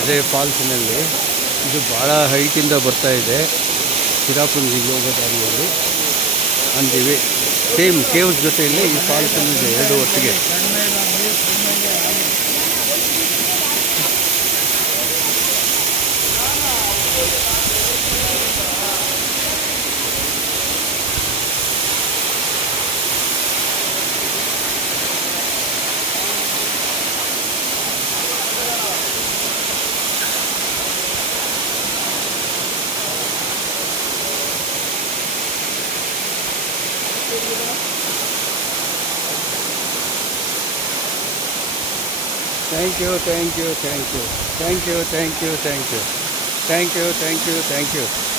ಅದೇ ಫಾಲ್ಸ್ನಲ್ಲಿ. ಇದು ಭಾಳ ಹೈಟಿಂದ ಬರ್ತಾ ಇದೆ. ಚಿರಾಪುಂಜಿಗೆ ಹೋಗೋ ದಾರಿಯಲ್ಲಿ ಅಂದಿವಿ. ಸೇಮ್ ಕೇವ್ಸ್ ಜೊತೆಯಲ್ಲಿ ಈ ಫಾಲ್ಸ್ ಇದೆ, ಎರಡು ಒಟ್ಟಿಗೆ. Thank you, thank you, thank you. Thank you, thank you, thank you. Thank you, thank you, thank you.